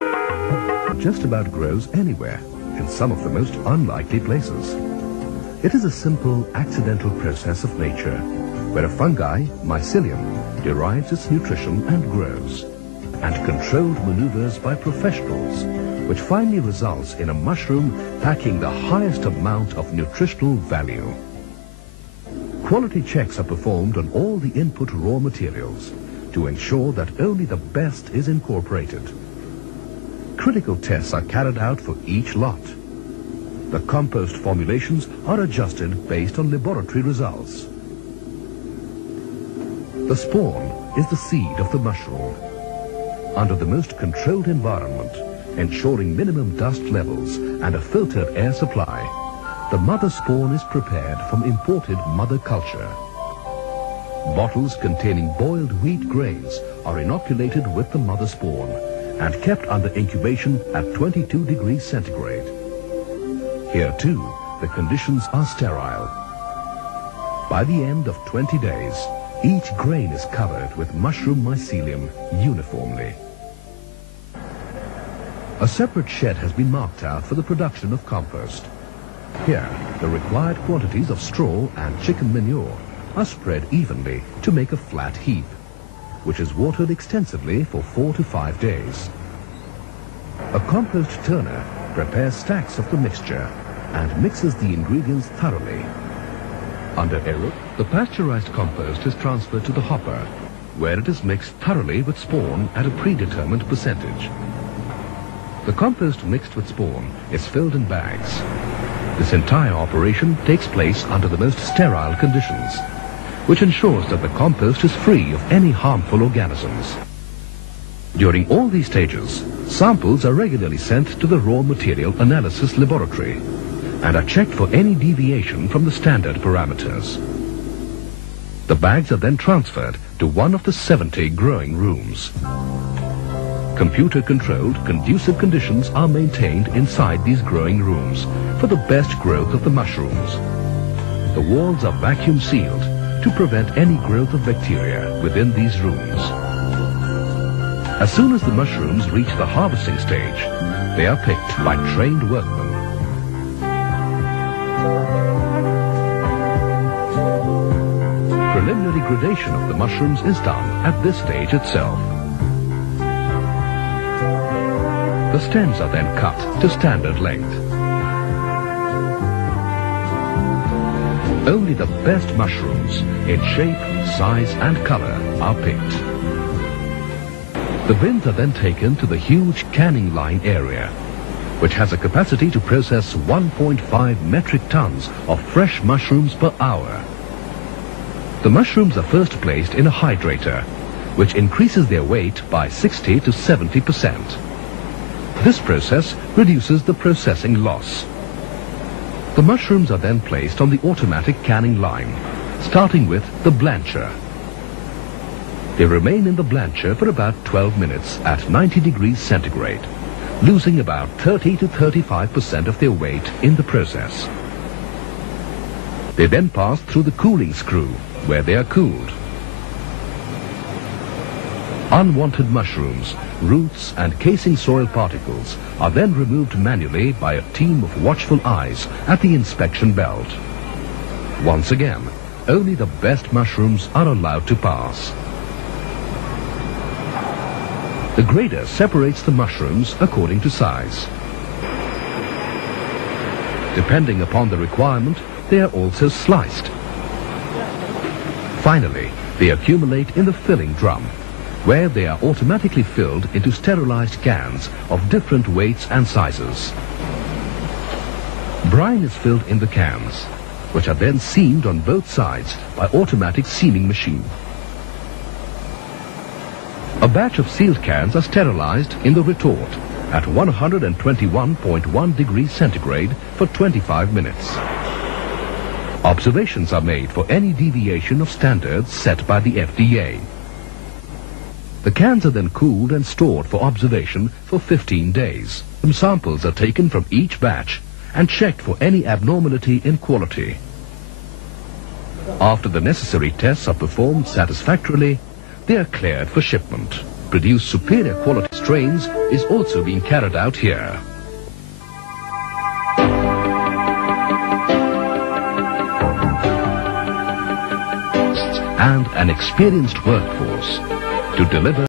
Just about grows anywhere, in some of the most unlikely places. It is a simple, accidental process of nature, where a fungi, mycelium, derives its nutrition and grows, and controlled maneuvers by professionals, which finally results in a mushroom packing the highest amount of nutritional value. Quality checks are performed on all the input raw materials to ensure that only the best is incorporated. Critical tests are carried out for each lot. The compost formulations are adjusted based on laboratory results. The spawn is the seed of the mushroom. Under the most controlled environment, ensuring minimum dust levels and a filtered air supply, the mother spawn is prepared from imported mother culture. Bottles containing boiled wheat grains are inoculated with the mother spawn and kept under incubation at 22 degrees centigrade. Here too, the conditions are sterile. By the end of 20 days, each grain is covered with mushroom mycelium uniformly. A separate shed has been marked out for the production of compost. Here, the required quantities of straw and chicken manure are spread evenly to make a flat heap, which is watered extensively for 4 to 5 days. A compost turner prepares stacks of the mixture and mixes the ingredients thoroughly. Under aerob, the pasteurized compost is transferred to the hopper, where it is mixed thoroughly with spawn at a predetermined percentage. The compost mixed with spawn is filled in bags. This entire operation takes place under the most sterile conditions, which ensures that the compost is free of any harmful organisms. During all these stages, samples are regularly sent to the raw material analysis laboratory and are checked for any deviation from the standard parameters. The bags are then transferred to one of the 70 growing rooms. Computer-controlled, conducive conditions are maintained inside these growing rooms for the best growth of the mushrooms. The walls are vacuum sealed to prevent any growth of bacteria within these rooms. As soon as the mushrooms reach the harvesting stage, they are picked by trained workmen. Preliminary gradation of the mushrooms is done at this stage itself. The stems are then cut to standard length. Only the best mushrooms in shape, size and color are picked. The bins are then taken to the huge canning line area, which has a capacity to process 1.5 metric tons of fresh mushrooms per hour. The mushrooms are first placed in a hydrator, which increases their weight by 60 to 70%. This process reduces the processing loss. The mushrooms are then placed on the automatic canning line, starting with the blancher. They remain in the blancher for about 12 minutes at 90 degrees centigrade, losing about 30 to 35% of their weight in the process. They then pass through the cooling screw, where they are cooled. Unwanted mushrooms, roots and casing soil particles are then removed manually by a team of watchful eyes at the inspection belt. Once again, only the best mushrooms are allowed to pass. The grader separates the mushrooms according to size. Depending upon the requirement, they are also sliced. Finally, they accumulate in the filling drum, where they are automatically filled into sterilized cans of different weights and sizes. Brine is filled in the cans, which are then seamed on both sides by automatic seaming machine. A batch of sealed cans are sterilized in the retort at 121.1 degrees centigrade for 25 minutes. Observations are made for any deviation of standards set by the FDA. The cans are then cooled and stored for observation for 15 days. Some samples are taken from each batch and checked for any abnormality in quality. After the necessary tests are performed satisfactorily, they are cleared for shipment. produce superior quality strains is also being carried out here. And an experienced workforce to deliver